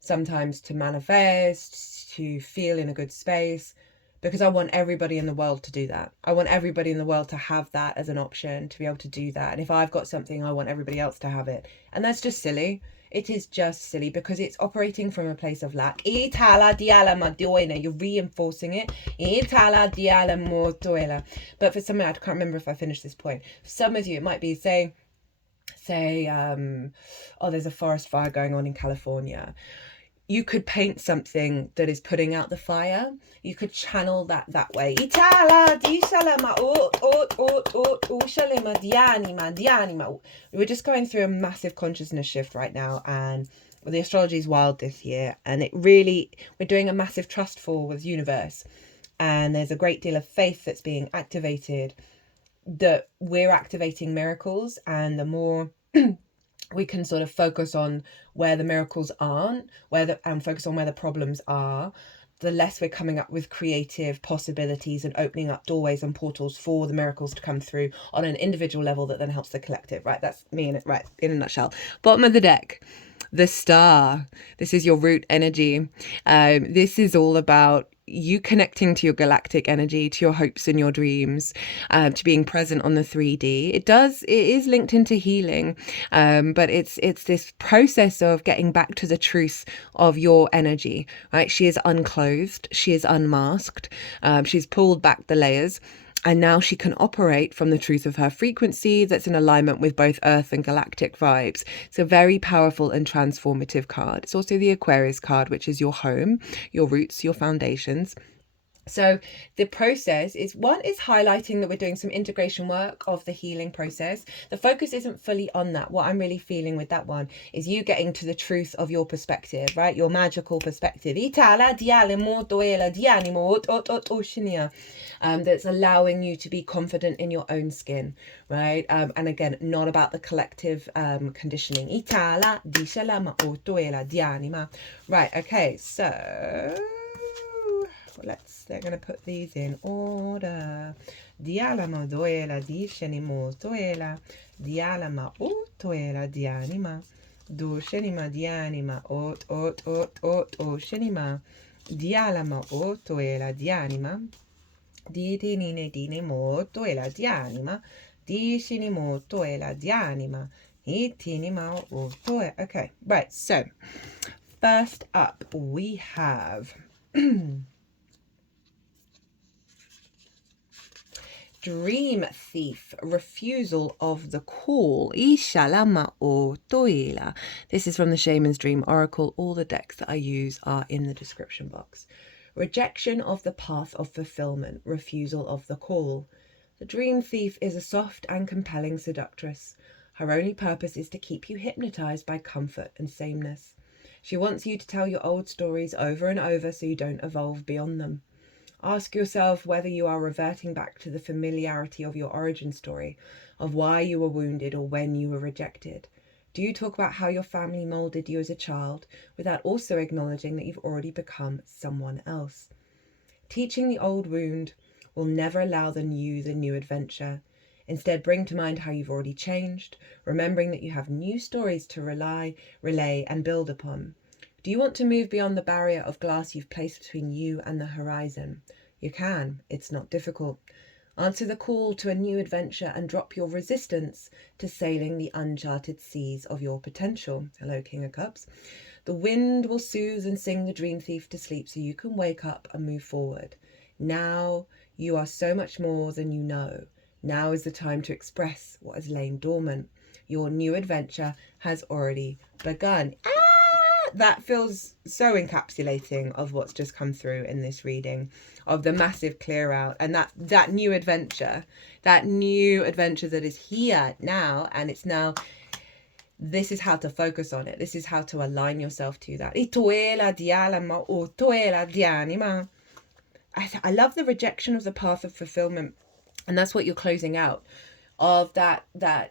sometimes to manifest, to feel in a good space, because I want everybody in the world to do that. I want everybody in the world to have that as an option, to be able to do that. And if I've got something, I want everybody else to have it. And that's just silly. It is just silly because it's operating from a place of lack. You're reinforcing it. But for some, I can't remember if I finished this point. For some of you, it might be say, there's a forest fire going on in California. You could paint something that is putting out the fire. You could channel that way. We're just going through a massive consciousness shift right now, and the astrology is wild this year, and it really, we're doing a massive trust fall with universe. and there's a great deal of faith that's being activated, that we're activating miracles, and the more we can sort of focus on where the miracles aren't, and focus on where the problems are, the less we're coming up with creative possibilities and opening up doorways and portals for the miracles to come through on an individual level that then helps the collective, right? That's me in it, right, in a nutshell. Bottom of the deck, the star. This is your root energy. This is all about you connecting to your galactic energy, to your hopes and your dreams, to being present on the 3D. It is linked into healing, but it's this process of getting back to the truth of your energy, right? She is unclothed, she is unmasked, she's pulled back the layers, and now she can operate from the truth of her frequency that's in alignment with both earth and galactic vibes. It's a very powerful and transformative card. It's also the Aquarius card, which is your home, your roots, your foundations. So the process is highlighting that we're doing some integration work of the healing process. The focus isn't fully on that. What I'm really feeling with that one is you getting to the truth of your perspective, right? Your magical perspective. That's allowing you to be confident in your own skin, right? And again, not about the collective conditioning. Right, okay, so they're going to put these in order. Dialama doela di shenimo toela. Dialama o toela dianima. Do shenima dianima ot o shenima. Dialama o toela dianima. Di dinine dinimo toela dianima. Di shenimo toela dianima. Itinima o toela. Okay, right, so first up we have Dream Thief, refusal of the call. Ishalama o toila. This is from the Shaman's Dream Oracle. All the decks that I use are in the description box. Rejection of the path of fulfillment, refusal of the call. The Dream Thief is a soft and compelling seductress. Her only purpose is to keep you hypnotized by comfort and sameness. She wants you to tell your old stories over and over so you don't evolve beyond them. Ask yourself whether you are reverting back to the familiarity of your origin story, of why you were wounded or when you were rejected. Do you talk about how your family molded you as a child without also acknowledging that you've already become someone else? Teaching the old wound will never allow the new adventure. Instead, bring to mind how you've already changed, remembering that you have new stories to relay and build upon. Do you want to move beyond the barrier of glass you've placed between you and the horizon? You can. It's not difficult. Answer the call to a new adventure and drop your resistance to sailing the uncharted seas of your potential. Hello, King of Cups. The wind will soothe and sing the dream thief to sleep so you can wake up and move forward. Now you are so much more than you know. Now is the time to express what has lain dormant. Your new adventure has already begun. That feels so encapsulating of what's just come through in this reading, of the massive clear out and that new adventure that is here now, and it's now, this is how to focus on it. This is how to align yourself to that. I love the rejection of the path of fulfillment, and that's what you're closing out. Of that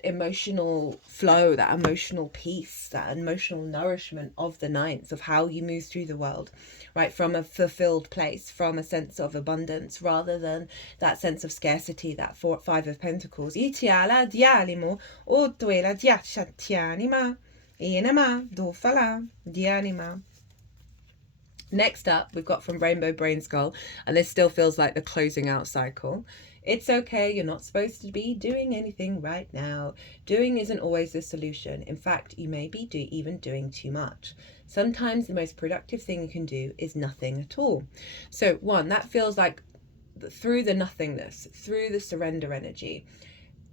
emotional flow, that emotional peace, that emotional nourishment of the ninth, of how you move through the world, right? From a fulfilled place, from a sense of abundance, rather than that sense of scarcity, that Five of Pentacles. Next up, we've got from Rainbow Brainskull, and this still feels like the closing out cycle. It's okay, you're not supposed to be doing anything right now. Doing isn't always the solution. In fact, you may be even doing too much. Sometimes the most productive thing you can do is nothing at all. So one, that feels like through the nothingness, through the surrender energy,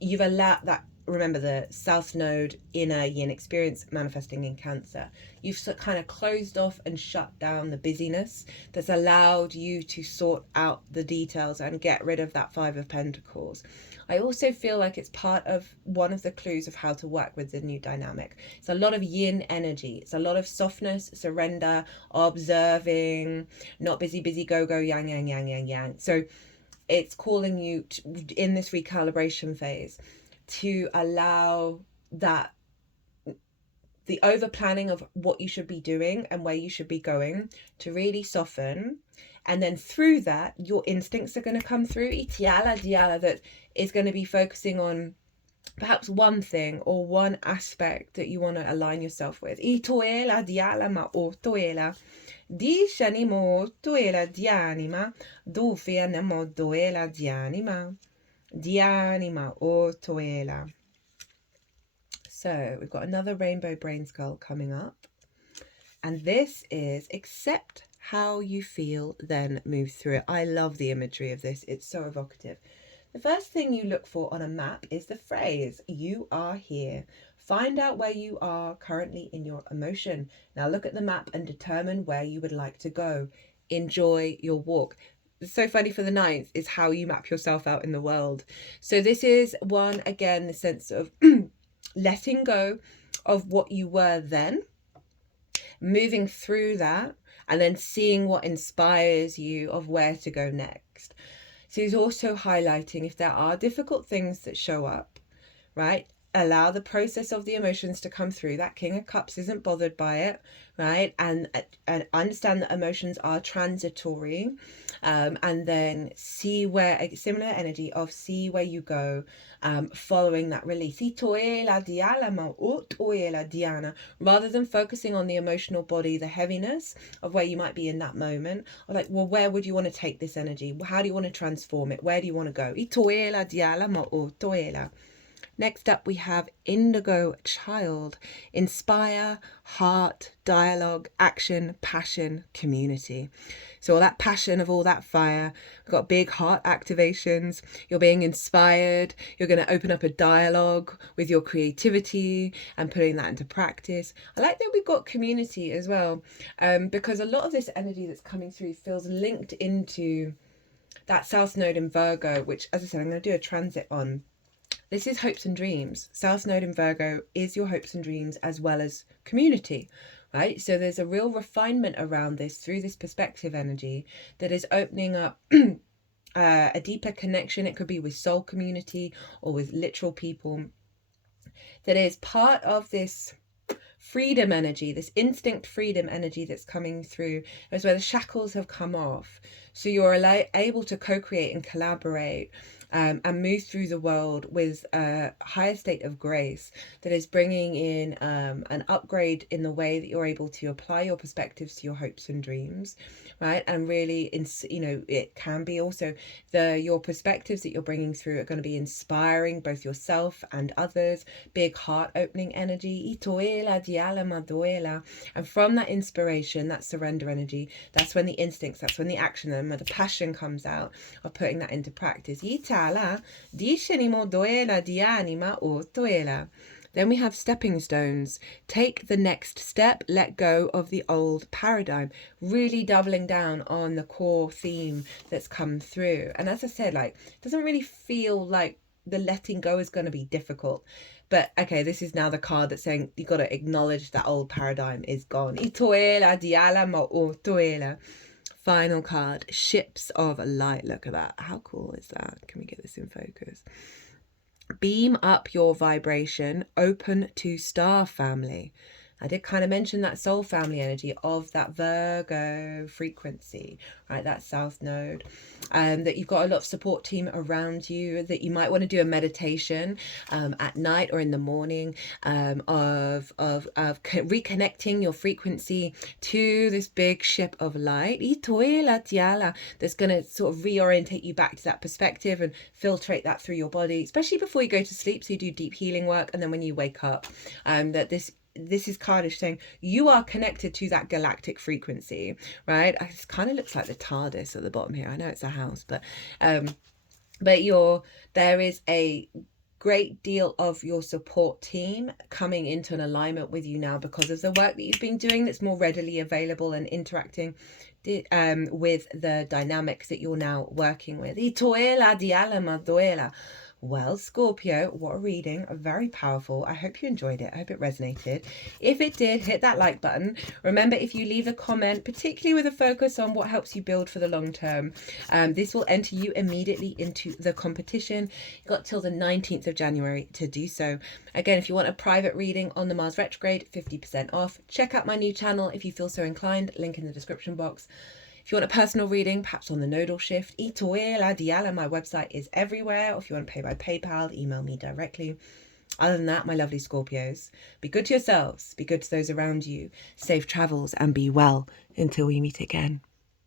you've allowed that remember the South Node, inner yin experience manifesting in Cancer. You've kind of closed off and shut down the busyness that's allowed you to sort out the details and get rid of that Five of Pentacles. I also feel like it's part of one of the clues of how to work with the new dynamic. It's a lot of yin energy. It's a lot of softness, surrender, observing, not busy, busy, go, go, yang, yang, yang, yang, yang. So it's calling you to, in this recalibration phase, to allow that, the over planning of what you should be doing and where you should be going, to really soften. And then through that, your instincts are going to come through. Itiala diala, that is going to be focusing on perhaps one thing or one aspect that you want to align yourself with. Itoela diala ma otoela. Di shanimo toela dianima. Do fianemo doela dianima. Dianima otoela. So we've got another rainbow Brainskull coming up. And this is accept how you feel, then move through it. I love the imagery of this. It's so evocative. The first thing you look for on a map is the phrase, you are here. Find out where you are currently in your emotion. Now look at the map and determine where you would like to go. Enjoy your walk. It's so funny for the 9th is how you map yourself out in the world. So this is one, again, the sense of letting go of what you were then, moving through that, and then seeing what inspires you of where to go next. So he's also highlighting if there are difficult things that show up, right? Allow the process of the emotions to come through. That King of Cups isn't bothered by it, right? And understand that emotions are transitory, and then see where, a similar energy of see where you go, following that release. Rather than focusing on the emotional body, the heaviness of where you might be in that moment, or like, well, where would you want to take this energy? How do you want to transform it? Where do you want to go? Next up, we have Indigo Child. Inspire, heart, dialogue, action, passion, community. So all that passion of all that fire. We've got big heart activations. You're being inspired. You're going to open up a dialogue with your creativity and putting that into practice. I like that we've got community as well, because a lot of this energy that's coming through feels linked into that South Node in Virgo, which, as I said, I'm going to do a transit on. This is hopes and dreams. South Node in Virgo is your hopes and dreams as well as community, right? So there's a real refinement around this through this perspective energy that is opening up a deeper connection. It could be with soul community or with literal people. That is part of this freedom energy, this instinct freedom energy that's coming through, as where the shackles have come off. So you're able to co-create and collaborate, and move through the world with a higher state of grace that is bringing in an upgrade in the way that you're able to apply your perspectives to your hopes and dreams, right? And really, it can be also your perspectives that you're bringing through are going to be inspiring both yourself and others. Big heart opening energy. And from that inspiration, that surrender energy, that's when the instincts, that's when the action and the passion comes out of putting that into practice. Then we have stepping stones. Take the next step, let go of the old paradigm. Really doubling down on the core theme that's come through. And as I said, like, it doesn't really feel like the letting go is going to be difficult. But okay, this is now the card that's saying you got to acknowledge that old paradigm is gone. Final card, Ships of Light. Look at that. How cool is that? Can we get this in focus? Beam up your vibration, open to star family. I did kind of mention that soul family energy of that Virgo frequency, right? That South Node, that you've got a lot of support team around you, that you might want to do a meditation at night or in the morning, of reconnecting your frequency to this big ship of light that's going to sort of reorientate you back to that perspective and filtrate that through your body, especially before you go to sleep. So you do deep healing work, and then when you wake up, that this is Cardiff saying you are connected to that galactic frequency, right? It kind of looks like the TARDIS at the bottom here. I know it's a house, but there is a great deal of your support team coming into an alignment with you now because of the work that you've been doing that's more readily available and interacting with the dynamics that you're now working with. Well, Scorpio, what a reading. Very powerful. I hope you enjoyed it. I hope it resonated. If it did, hit that like button. Remember, if you leave a comment, particularly with a focus on what helps you build for the long term, this will enter you immediately into the competition. You've got till the 19th of January to do so. Again, if you want a private reading on the Mars retrograde, 50% off. Check out my new channel if you feel so inclined. Link in the description box. If you want a personal reading, perhaps on the nodal shift, my website is everywhere. Or if you want to pay by PayPal, email me directly. Other than that, my lovely Scorpios, be good to yourselves, be good to those around you, safe travels, and be well until we meet again.